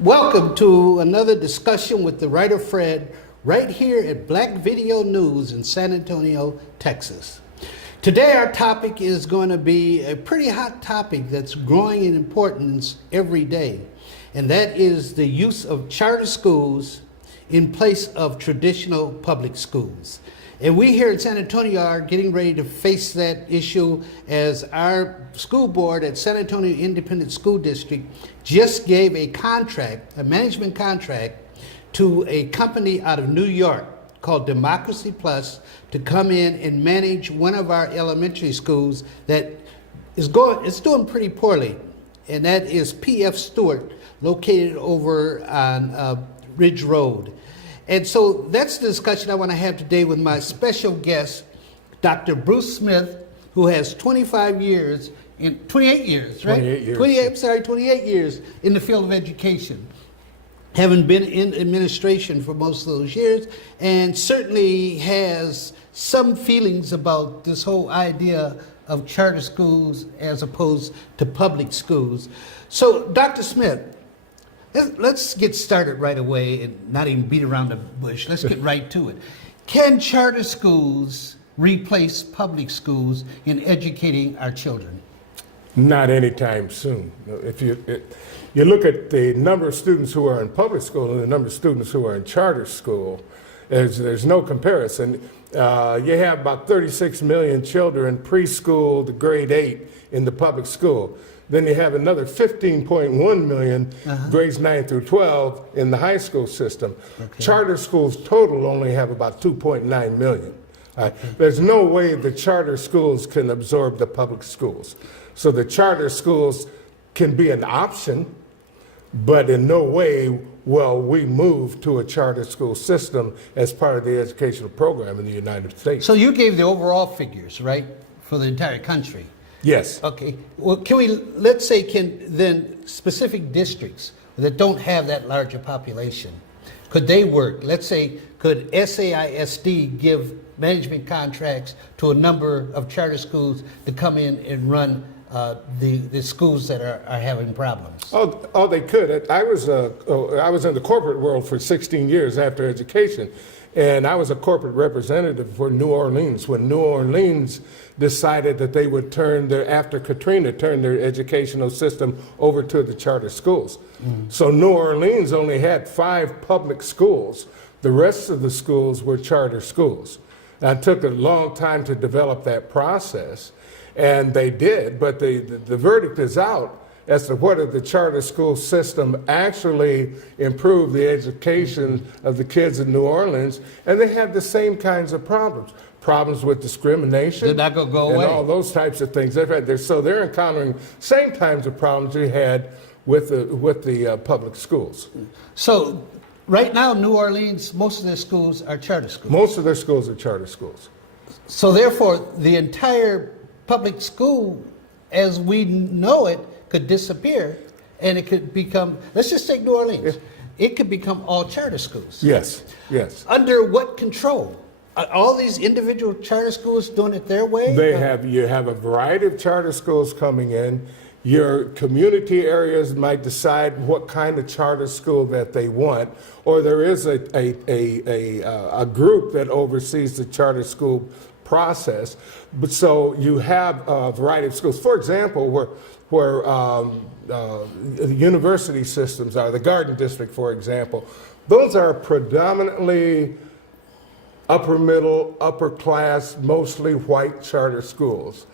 Welcome to another discussion with the writer Fred right here at Black Video News in San Antonio, Texas. Today our topic is going to be a pretty hot topic that's growing in importance every day, and that is the use of charter schools in place of traditional public schools. And we here in San Antonio are getting ready to face that issue as our school board at San Antonio Independent School District just gave a contract, a management contract, to a company out of New York called Democracy Plus to come in and manage one of our elementary schools that is doing pretty poorly, and that is P.F. Stewart, located over on Ridge Road. And so that's the discussion I want to have today with my special guest, Dr. Bruce Smith, who has 28 years, right? 28 years. 28 years in the field of education, having been in administration for most of those years, and certainly has some feelings about this whole idea of charter schools as opposed to public schools. So, Dr. Smith, let's get started right away and not even beat around the bush. Let's get right to it. Can charter schools replace public schools in educating our children? Not anytime soon. If you look at the number of students who are in public school and the number of students who are in charter school, there's no comparison. You have about 36 million children preschool to grade 8 in the public school. Then you have another 15.1 million grades 9 through 12 in the high school system. Okay. Charter schools total only have about 2.9 million. There's no way the charter schools can absorb the public schools. So the charter schools can be an option, but in no way will we move to a charter school system as part of the educational program in the United States. So you gave the overall figures, right, for the entire country? Yes. Okay. Well, let's say then specific districts that don't have that larger population, could they work? Let's say, could SAISD give management contracts to a number of charter schools to come in and run the schools that are having problems? Oh, they could. I was in the corporate world for 16 years after education, and I was a corporate representative for New Orleans when New Orleans decided that they would after Katrina, turn their educational system over to the charter schools. So New Orleans only had 5 public schools. The rest of the schools were charter schools. And it took a long time to develop that process, and they did, but the verdict is out as to whether the charter school system actually improved the education of the kids in New Orleans, and they have the same kinds of problems. Problems with discrimination. They're not going to go away. And all those types of things. So they're encountering same kinds of problems we had with the public schools. So right now, New Orleans, most of their schools are charter schools. Most of their schools are charter schools. So therefore, the entire public school, as we know it, could disappear, and it could become, let's just take New Orleans. Yeah. It could become all charter schools. Yes, yes. Under what control? Are all these individual charter schools doing it their way? You have a variety of charter schools coming in. Your community areas might decide what kind of charter school that they want, or there is a group that oversees the charter school process. But so you have a variety of schools. For example, where the university systems are, the Garden District, for example, those are predominantly upper middle, upper class, mostly white charter schools.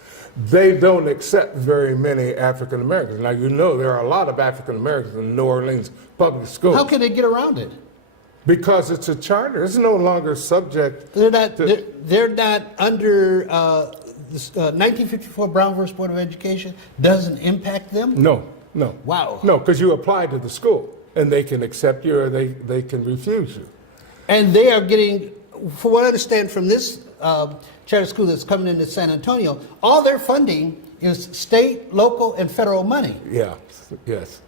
They don't accept very many African Americans. Now, you know there are a lot of African Americans in New Orleans public schools. How can they get around it? Because it's a charter. It's no longer subject. They're not under 1954 Brown versus Board of Education. Doesn't impact them? No. Wow. No, because you apply to the school, and they can accept you or they can refuse you. And they are getting, for what I understand from this charter school that's coming into San Antonio, all their funding is state, local, and federal money. Yeah, yes.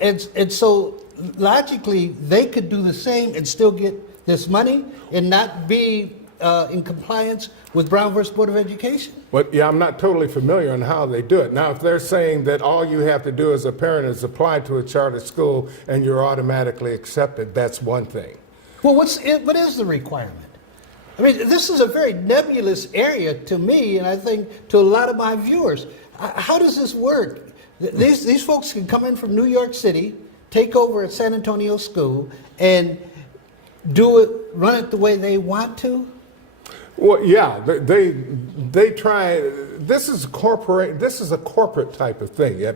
And so logically, they could do the same and still get this money and not be in compliance with Brown versus Board of Education? But yeah, I'm not totally familiar on how they do it. Now, if they're saying that all you have to do as a parent is apply to a charter school and you're automatically accepted, that's one thing. Well, what is the requirement? I mean, this is a very nebulous area to me, and I think to a lot of my viewers. How does this work? These folks can come in from New York City, take over a San Antonio school, and run it the way they want to? Well, yeah, they try. This is a corporate type of thing.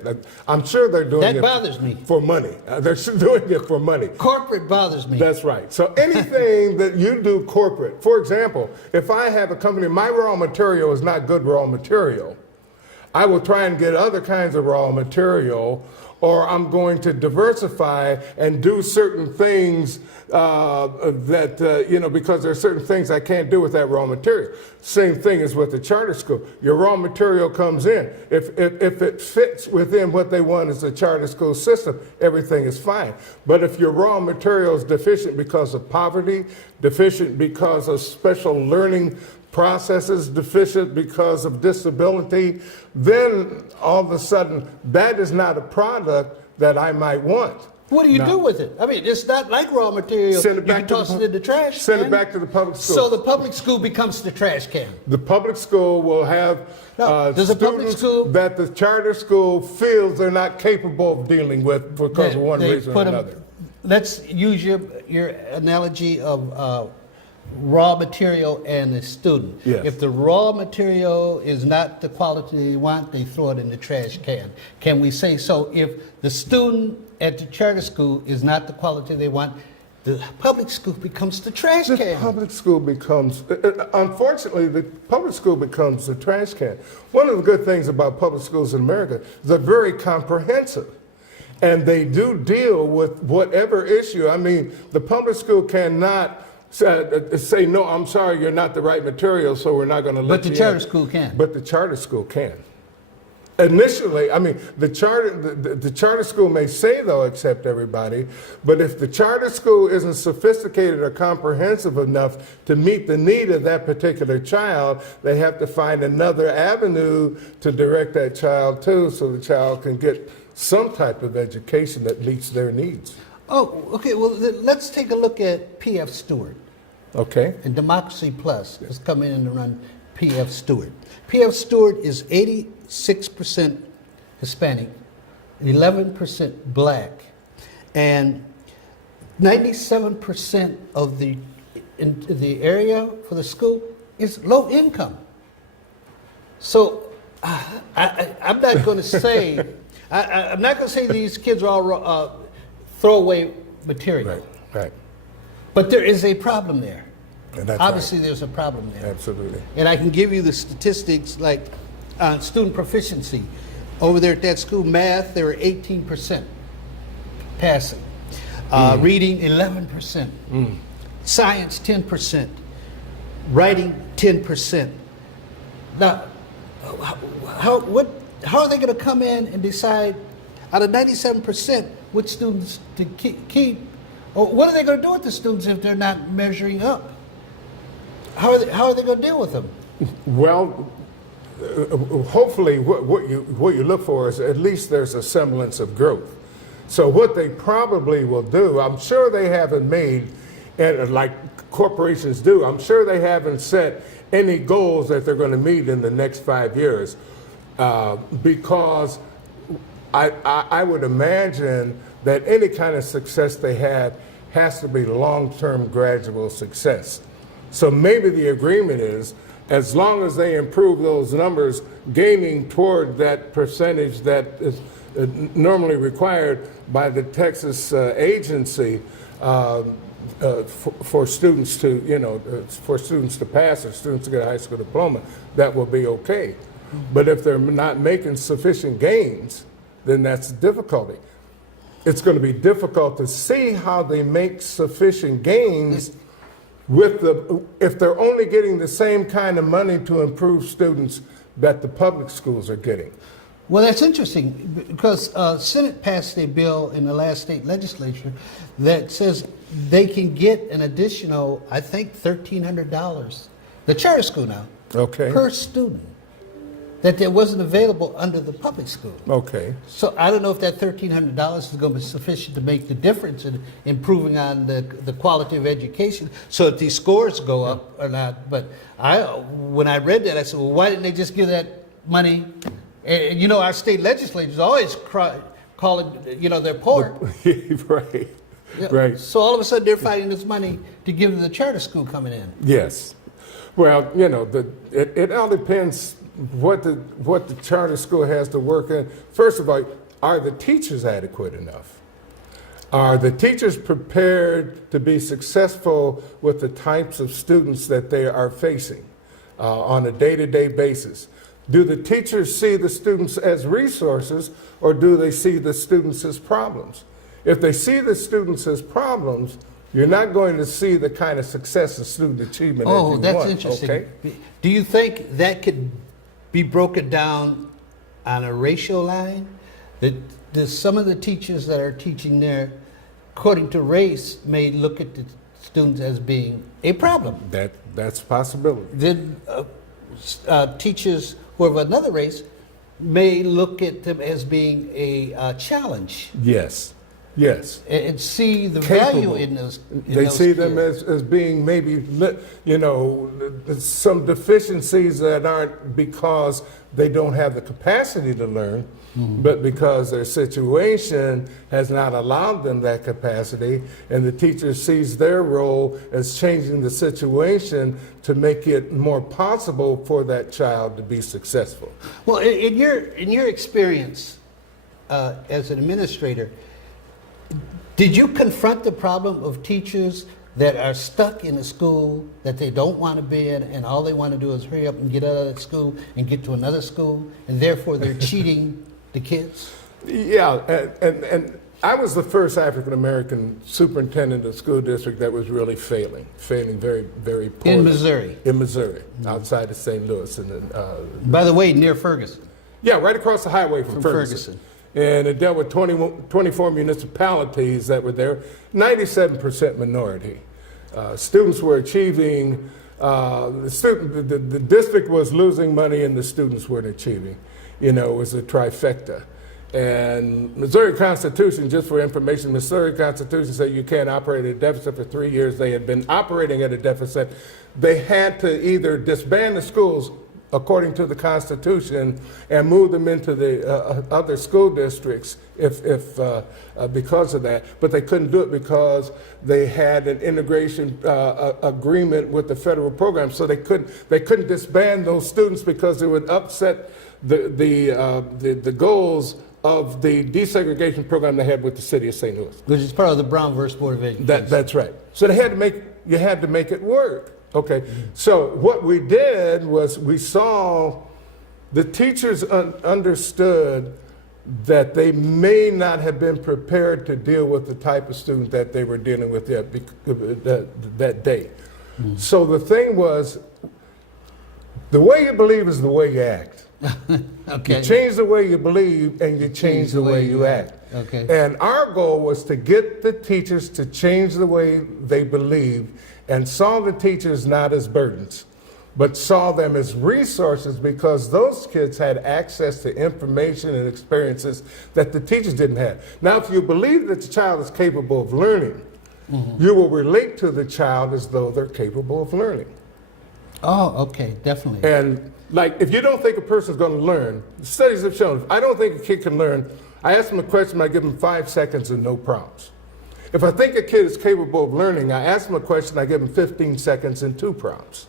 I'm sure they're doing That bothers me. For money. They're doing it for money. Corporate bothers me. That's right. So anything that you do corporate, for example, if I have a company, my raw material is not good raw material, I will try and get other kinds of raw material, or I'm going to diversify and do certain things because there are certain things I can't do with that raw material. Same thing as with the charter school. Your raw material comes in. If it fits within what they want as a charter school system, everything is fine. But if your raw material is deficient because of poverty, deficient because of special learning processes, deficient because of disability, then all of a sudden that is not a product that I might want. What do you do with it? I mean, it's not like raw material. Send it back you can toss it in the trash can. Send it back to the public school. So the public school becomes the trash can. The public school will have students that the charter school feels they're not capable of dealing with because of one reason or another. Let's use your analogy of raw material and the student. Yes. If the raw material is not the quality they want, they throw it in the trash can. Can we say so? If the student at the charter school is not the quality they want, the public school becomes the trash can. The public school becomes, unfortunately, the public school becomes the trash can. One of the good things about public schools in America is they're very comprehensive. And they do deal with whatever issue. I mean, the public school cannot say, no, I'm sorry, you're not the right material, so we're not going to let you in. But the charter school can. But the charter school can. Initially, I mean, the charter school may say they'll accept everybody, but if the charter school isn't sophisticated or comprehensive enough to meet the need of that particular child, they have to find another avenue to direct that child to, so the child can get some type of education that meets their needs. Oh, okay. Well, let's take a look at P.F. Stewart. Okay. And Democracy Plus has come in and run P.F. Stewart. P.F. Stewart is 86% Hispanic, 11% black, and 97% of the area for the school is low income. So I'm not going to say I'm not going to say these kids are all throwaway material. Right. But there is a problem there. And that's Obviously, right. there's a problem there. Absolutely. And I can give you the statistics like student proficiency. Over there at that school, math, they were 18% passing. Reading, 11%. Science, 10%. Writing, 10%. Now, how are they going to come in and decide out of 97% which students to keep? Or what are they going to do with the students if they're not measuring up? How are they going to deal with them? Well, hopefully what you look for is at least there's a semblance of growth. So what they probably will do, I'm sure they haven't made, and like corporations do, I'm sure they haven't set any goals that they're going to meet in the next 5 years, because I would imagine that any kind of success they have has to be long-term gradual success. So maybe the agreement is, as long as they improve those numbers, gaining toward that percentage that is normally required by the Texas agency for students to, for students to pass or students to get a high school diploma, that will be okay. But if they're not making sufficient gains, then that's difficulty. It's going to be difficult to see how they make sufficient gains if they're only getting the same kind of money to improve students that the public schools are getting. Well, that's interesting because Senate passed a bill in the last state legislature that says they can get an additional, I think, $1,300 the charter school now, Okay. per student, that there wasn't available under the public school. Okay. So I don't know if that $1,300 is going to be sufficient to make the difference in improving on the quality of education, so that these scores go up or not. But when I read that, I said, well, why didn't they just give that money? And you know, our state legislators always call it, you know, their port. Right. Yeah. Right. So all of a sudden they're fighting this money to give the charter school coming in. Yes. Well, you know, it all depends what the charter school has to work in. First of all, are the teachers adequate enough? Are the teachers prepared to be successful with the types of students that they are facing on a day-to-day basis? Do the teachers see the students as resources, or do they see the students as problems? If they see the students as problems, you're not going to see the kind of success and student achievement that you want. Oh, that's interesting. Okay? Do you think that could be broken down on a ratio line? That some of the teachers that are teaching there, according to race, may look at the students as being a problem. That's a possibility. Then teachers who are of another race may look at them as being a challenge. Yes. Yes. And see the Capable. value in those. They see them as being maybe, you know, some deficiencies that aren't because they don't have the capacity to learn, but because their situation has not allowed them that capacity, and the teacher sees their role as changing the situation to make it more possible for that child to be successful. Well, in your experience as an administrator, did you confront the problem of teachers that are stuck in a school that they don't want to be in, and all they want to do is hurry up and get out of that school and get to another school, and therefore they're cheating the kids? Yeah, and I was the first African American superintendent of school district that was really failing very, very poorly. In Missouri? In Missouri, outside of St. Louis. And By the way, near Ferguson. yeah, right across the highway from Ferguson. And it dealt with 24 municipalities that were there, 97% minority. Students were achieving, the district was losing money and the students weren't achieving. You know, it was a trifecta. And Missouri Constitution, just for information, Missouri Constitution said you can't operate at a deficit for 3 years. They had been operating at a deficit. They had to either disband the schools according to the Constitution and move them into the other school districts if because of that. But they couldn't do it because they had an integration agreement with the federal program. So they couldn't disband those students because it would upset the goals of the desegregation program they had with the city of St. Louis. Which is part of the Brown versus Board of Education. That's right. So you had to make it work. Okay, so what we did was we saw the teachers understood that they may not have been prepared to deal with the type of student that they were dealing with that day. So the thing was, the way you believe is the way you act. Okay. You change the way you believe and you change the way you act. Okay. And our goal was to get the teachers to change the way they believe and saw the teachers not as burdens, but saw them as resources because those kids had access to information and experiences that the teachers didn't have. Now, if you believe that the child is capable of learning, you will relate to the child as though they're capable of learning. Oh, okay, definitely. And like, if you don't think a person's going to learn, studies have shown, if I don't think a kid can learn, I ask them a question, I give them 5 seconds and no prompts. If I think a kid is capable of learning, I ask them a question, I give them 15 seconds and 2 prompts.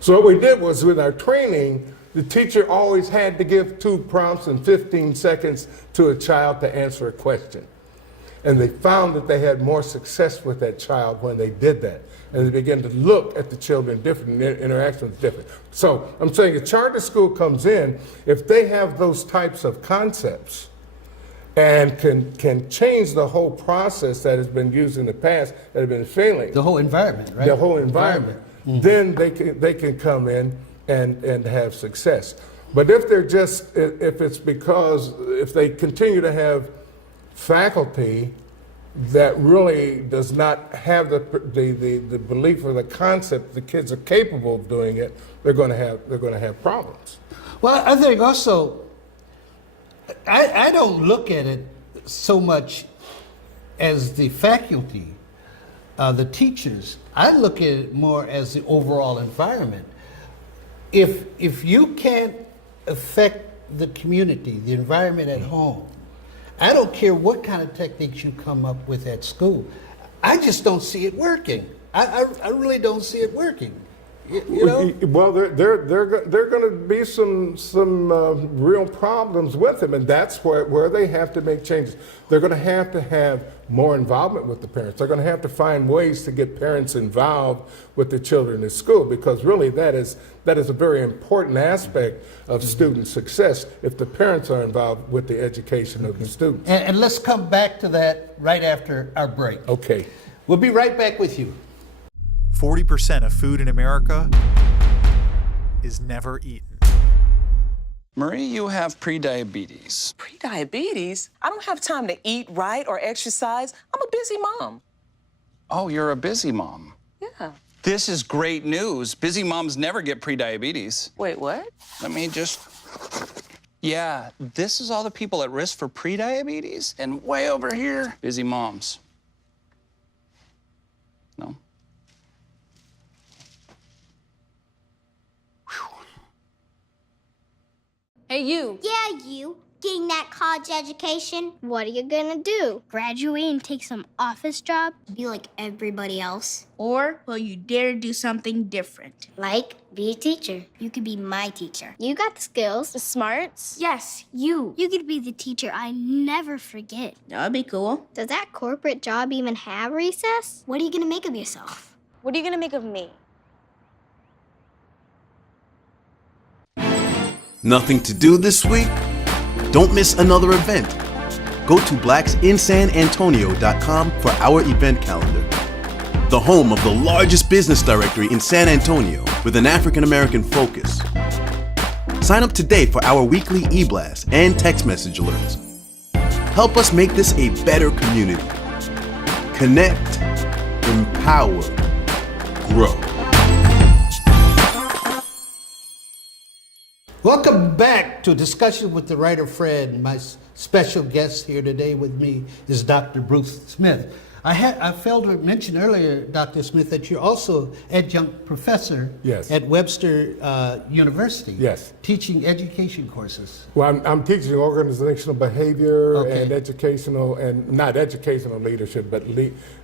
So what we did was with our training, the teacher always had to give 2 prompts and 15 seconds to a child to answer a question. And they found that they had more success with that child when they did that. And they began to look at the children different, their interactions different. So I'm saying a charter school comes in, if they have those types of concepts, and can change the whole process that has been used in the past that have been failing. The whole environment, right? The whole environment. Then they can come in and have success. But if they're if they continue to have faculty that really does not have the belief or the concept the kids are capable of doing it, they're going to have problems. Well, I think also, I don't look at it so much as the faculty, the teachers. I look at it more as the overall environment. If you can't affect the community, the environment at home, I don't care what kind of techniques you come up with at school. I just don't see it working. I really don't see it working. You know? Well, there are going to be some real problems with them, and that's where they have to make changes. They're going to have more involvement with the parents. They're going to have to find ways to get parents involved with the children at school, because really that is a very important aspect of student success if the parents are involved with the education of the students. And let's come back to that right after our break. Okay. We'll be right back with you. 40% of food in America is never eaten. Marie, you have prediabetes. Prediabetes? I don't have time to eat right or exercise. I'm a busy mom. Oh, you're a busy mom. Yeah. This is great news. Busy moms never get prediabetes. Wait, what? Let me just... Yeah, this is all the people at risk for prediabetes, and way over here, busy moms. No? Hey, you. Yeah, you. Getting that college education. What are you gonna do? Graduate and take some office job? Be like everybody else? Or will you dare do something different? Like, be a teacher. You could be my teacher. You got the skills. The smarts. Yes, you. You could be the teacher I never forget. That'd be cool. Does that corporate job even have recess? What are you gonna make of yourself? What are you gonna make of me? Nothing to do this week? Don't miss another event. Go to blacksinsanantonio.com for our event calendar. The home of the largest business directory in San Antonio with an African American focus. Sign up today for our weekly e-blast and text message alerts. Help us make this a better community. Connect, empower, grow. Welcome back to a discussion with the writer Fred. My special guest here today with me is Dr. Bruce Smith. I failed to mention earlier, Dr. Smith, that you're also adjunct professor Yes. at Webster University. Yes. Teaching education courses. Well, I'm teaching organizational behavior Okay. and educational, and not educational leadership, but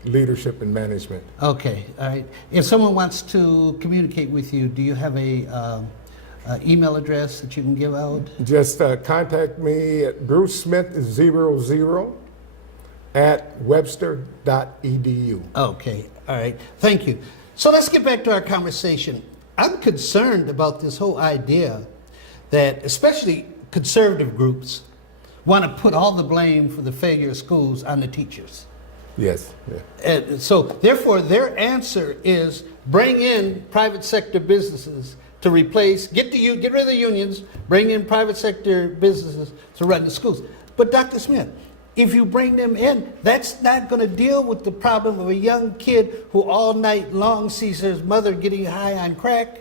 leadership and management. Okay, all right. If someone wants to communicate with you, do you have a email address that you can give out? Just contact me at brucesmith00@webster.edu. Okay, all right. Thank you. So let's get back to our conversation. I'm concerned about this whole idea that especially conservative groups want to put all the blame for the failure of schools on the teachers. Yes. Yeah. And so therefore their answer is bring in private sector businesses to replace, get rid of the unions, bring in private sector businesses to run the schools. But Dr. Smith, if you bring them in, that's not going to deal with the problem of a young kid who all night long sees his mother getting high on crack,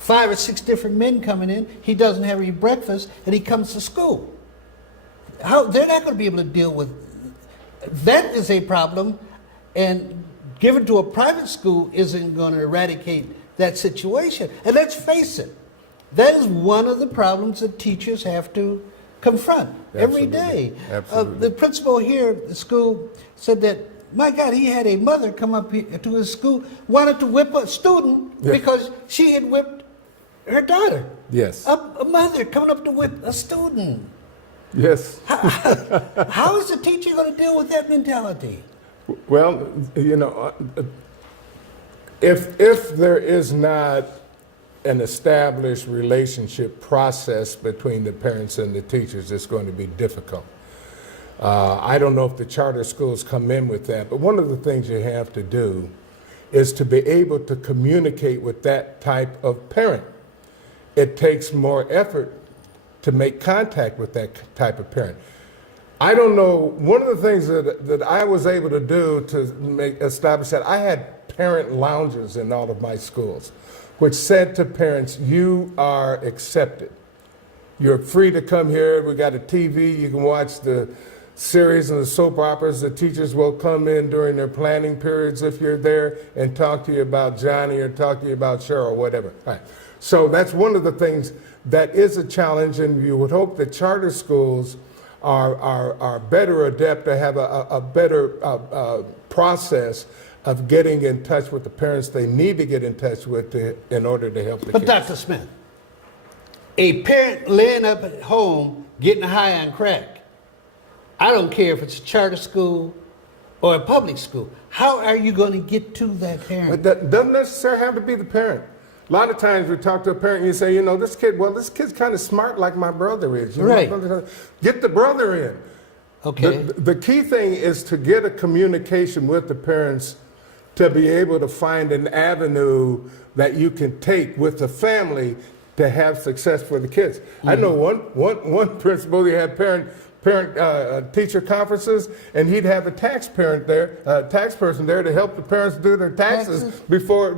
5 or 6 different men coming in, he doesn't have any breakfast, and he comes to school. They're not going to be able to deal with that. Is a problem, and given to a private school isn't going to eradicate that situation. And let's face it, that is one of the problems that teachers have to confront every day. Absolutely. The principal here at the school said that, my God, he had a mother come up to his school, wanted to whip a student because she had whipped her daughter. Yes. A mother coming up to whip a student. Yes. How is the teacher going to deal with that mentality? Well, you know, if there is not an established relationship process between the parents and the teachers, it's going to be difficult. I don't know if the charter schools come in with that, but one of the things you have to do is to be able to communicate with that type of parent. It takes more effort to make contact with that type of parent. I don't know. One of the things that I was able to do to establish that, I had parent lounges in all of my schools, which said to parents, you are accepted. You're free to come here. We got a TV. You can watch the series and the soap operas. The teachers will come in during their planning periods if you're there and talk to you about Johnny or talk to you about Cheryl or whatever. All right. So that's one of the things that is a challenge, and you would hope that charter schools are better adept to have a better process of getting in touch with the parents they need to get in touch with in order to help the But kids. Dr. Smith, a parent laying up at home getting high on crack, I don't care if it's a charter school or a public school, how are you going to get to that parent? But that doesn't necessarily have to be the parent. A lot of times we talk to a parent and you say, this kid's kind of smart like my brother is. Right. Get the brother in. Okay. The key thing is to get a communication with the parents to be able to find an avenue that you can take with the family to have success for the kids. I know one principal, he had parent-teacher conferences, and he'd have a tax person there to help the parents do their taxes before.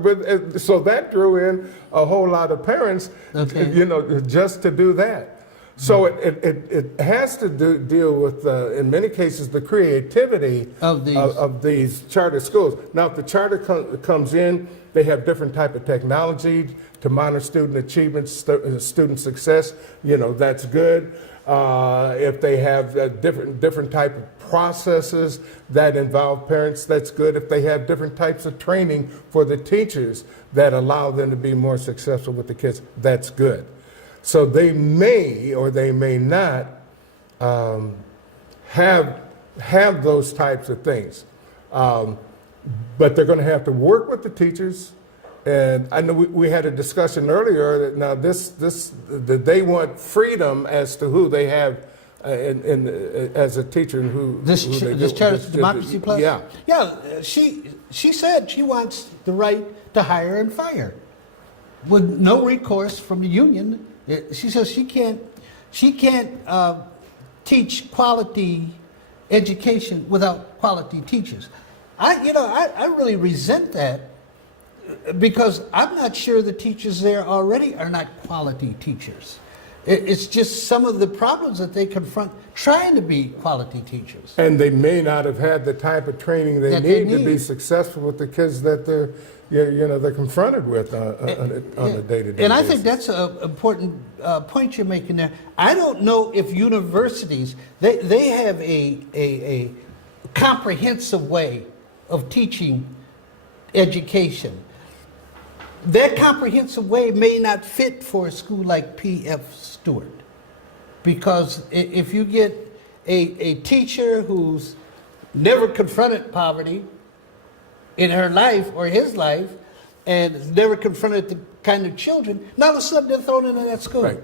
So that drew in a whole lot of parents, just to do that. So it has to deal with, in many cases, the creativity of these charter schools. Now, if the charter comes in, they have different type of technology to monitor student achievement, student success. That's good. If they have different type of processes that involve parents, that's good. If they have different types of training for the teachers that allow them to be more successful with the kids, that's good. So they may or they may not have those types of things, but they're going to have to work with the teachers. And I know we had a discussion earlier that now that they want freedom as to who they have as a teacher and who This Charter Democracy Plus? Yeah. Yeah, she said she wants the right to hire and fire with no recourse from the union. She says she can't teach quality education without quality teachers. I really resent that, because I'm not sure the teachers there already are not quality teachers. It's just some of the problems that they confront trying to be quality teachers. And they may not have had the type of training they need to be successful with the kids that they're confronted with on a day-to-day basis. And I think that's an important point you're making there. I don't know if universities, they have a comprehensive way of teaching education. That comprehensive way may not fit for a school like P.F. Stewart, because if you get a teacher who's never confronted poverty in her life or his life, and never confronted the kind of children, now all of a sudden they're thrown into that school. Right.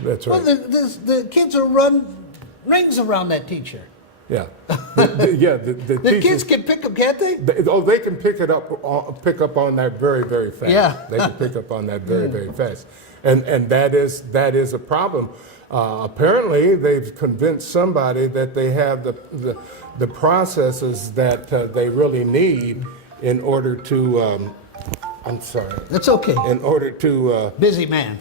That's right. Well, the kids will run rings around that teacher. Yeah. The kids can pick them, can't they? They can pick up on that very, very fast. Yeah. They can pick up on that very, very fast. And that is a problem. Apparently, they've convinced somebody that they have the processes that they really need in order to, I'm sorry. That's okay. In order to... busy man.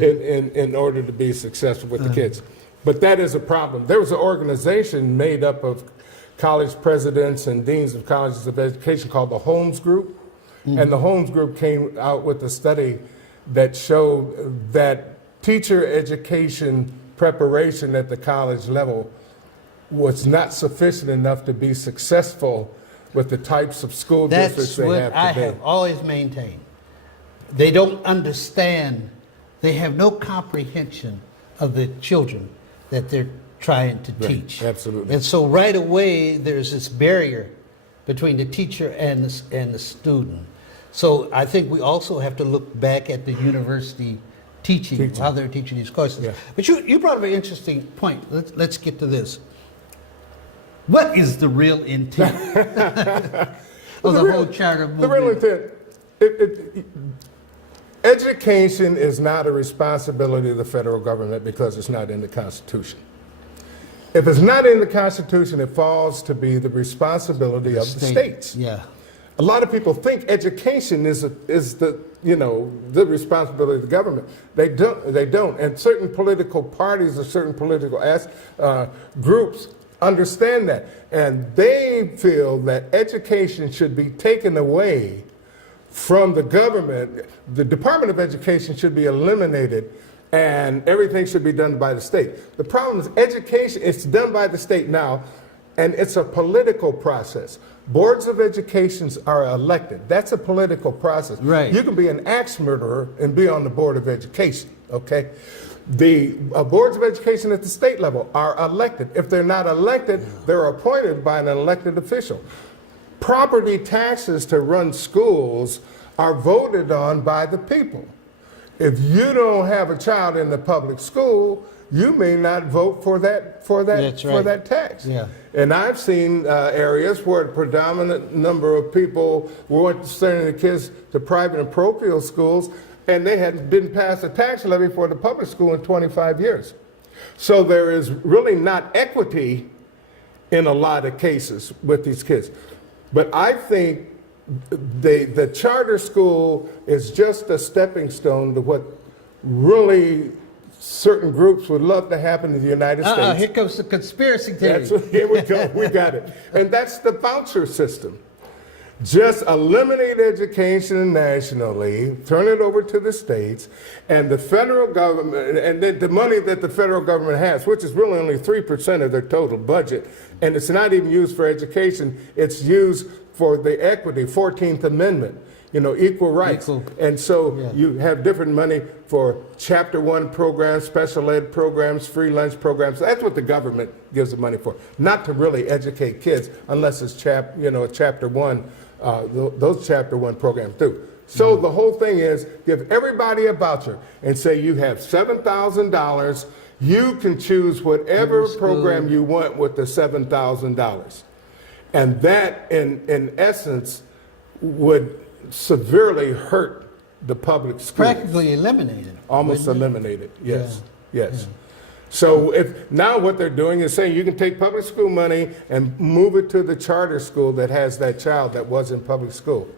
in order to be successful with the kids. But that is a problem. There was an organization made up of college presidents and deans of colleges of education called the Holmes Group. And the Holmes Group came out with a study that showed that teacher education preparation at the college level was not sufficient enough to be successful with the types of school districts they have today. That's what I have always maintained. They don't understand, they have no comprehension of the children that they're trying to teach. Absolutely. And so right away, there's this barrier between the teacher and the student. So I think we also have to look back at the university teaching. How they're teaching these courses. Yeah. But you brought up an interesting point. Let's get to this. What is the real intent of the whole charter movement? The real intent, education is not a responsibility of the federal government because it's not in the Constitution. If it's not in the Constitution, it falls to be the responsibility of the states. Yeah. A lot of people think education is the the responsibility of the government. They don't. And certain political parties or certain political groups understand that, and they feel that education should be taken away from the government. The Department of Education should be eliminated, and everything should be done by the state. The problem is education, it's done by the state now, and it's a political process. Boards of educations are elected. That's a political process. Right. You can be an axe murderer and be on the Board of Education, okay? The boards of education at the state level are elected. If they're not elected, they're appointed by an elected official. Property taxes to run schools are voted on by the people. If you don't have a child in the public school, you may not vote for that That's right. for that tax. Yeah. And I've seen areas where a predominant number of people were sending the kids to private and parochial schools, and they didn't pass a tax levy for the public school in 25 years. So there is really not equity in a lot of cases with these kids. But I think the charter school is just a stepping stone to what really certain groups would love to happen in the United States. Here comes the conspiracy theory. Here we go, we got it. And that's the voucher system. Just eliminate education nationally, turn it over to the states, and the federal government, and the money that the federal government has, which is really only 3% of their total budget, and it's not even used for education, it's used for the equity, 14th Amendment, equal rights. And so you have different money for Chapter 1 programs, special ed programs, free lunch programs. That's what the government gives the money for, not to really educate kids unless it's Chapter 1, those Chapter 1 programs do. So the whole thing is give everybody a voucher and say you have $7,000. You can choose whatever program you want with the $7,000. And that, in essence, would severely hurt the public schools. Practically eliminated. Almost eliminated, yes, Yeah. yes. So if now what they're doing is saying you can take public school money and move it to the charter school that has that child that was in public school.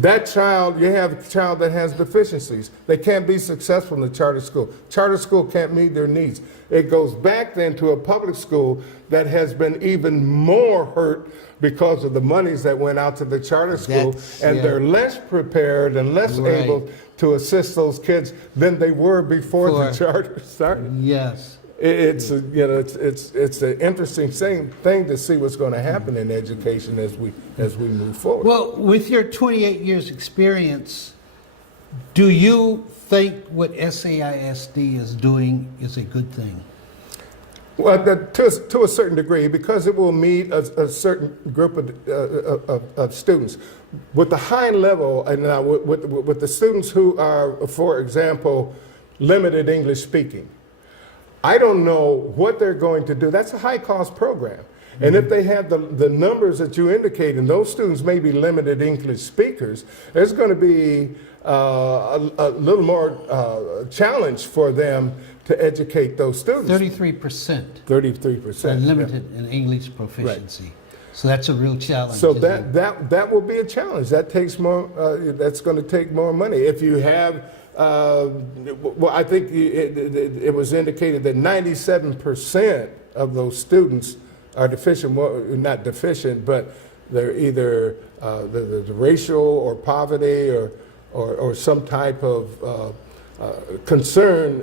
That child, you have a child that has deficiencies. They can't be successful in the charter school. Charter school can't meet their needs. It goes back then to a public school that has been even more hurt because of the monies that went out to the charter school, they're less prepared and less able to assist those kids than they were before the charter started. Yes. It's an interesting thing to see what's going to happen in education as we move forward. Well, with your 28 years experience, do you think what SAISD is doing is a good thing? Well, to a certain degree, because it will meet a certain group of students. With the high level, and now with the students who are, for example, limited English speaking, I don't know what they're going to do. That's a high-cost program. And if they have the numbers that you indicate, and those students may be limited English speakers, there's going to be a little more challenge for them to educate those students. 33%. 33%. Are limited in English proficiency. Right. So that's a real challenge. So that will be a challenge. That takes more. That's going to take more money. If you have, well, I think it was indicated that 97% of those students are deficient. Well, not deficient, but they're either the racial or poverty or some type of concern,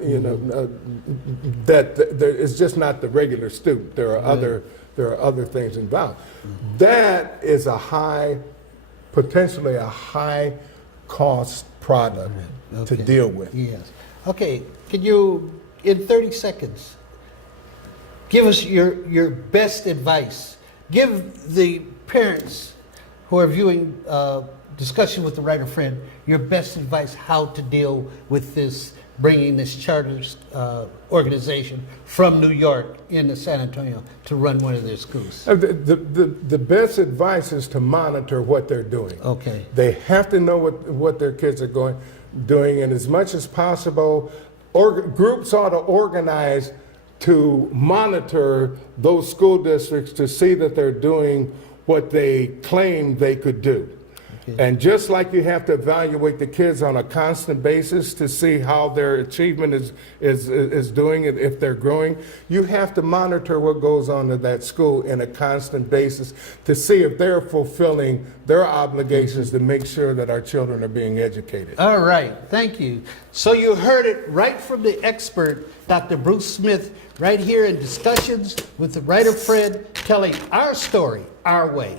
that it's just not the regular student. There are other things involved. That is potentially a high cost product to deal with. Yes. Okay. Can you, in 30 seconds, give us your best advice? Give the parents who are viewing Discussion with the Writer Friend your best advice how to deal with this, bringing this charter organization from New York into San Antonio to run one of their schools. The best advice is to monitor what they're doing. Okay. They have to know what their kids are doing, and as much as possible, groups ought to organize to monitor those school districts to see that they're doing what they claim they could do. And just like you have to evaluate the kids on a constant basis to see how their achievement is doing, and if they're growing, you have to monitor what goes on in that school in a constant basis to see if they're fulfilling their obligations to make sure that our children are being educated. All right, thank you. So you heard it right from the expert, Dr. Bruce Smith, right here in Discussions with the Writer Fred, telling our story our way.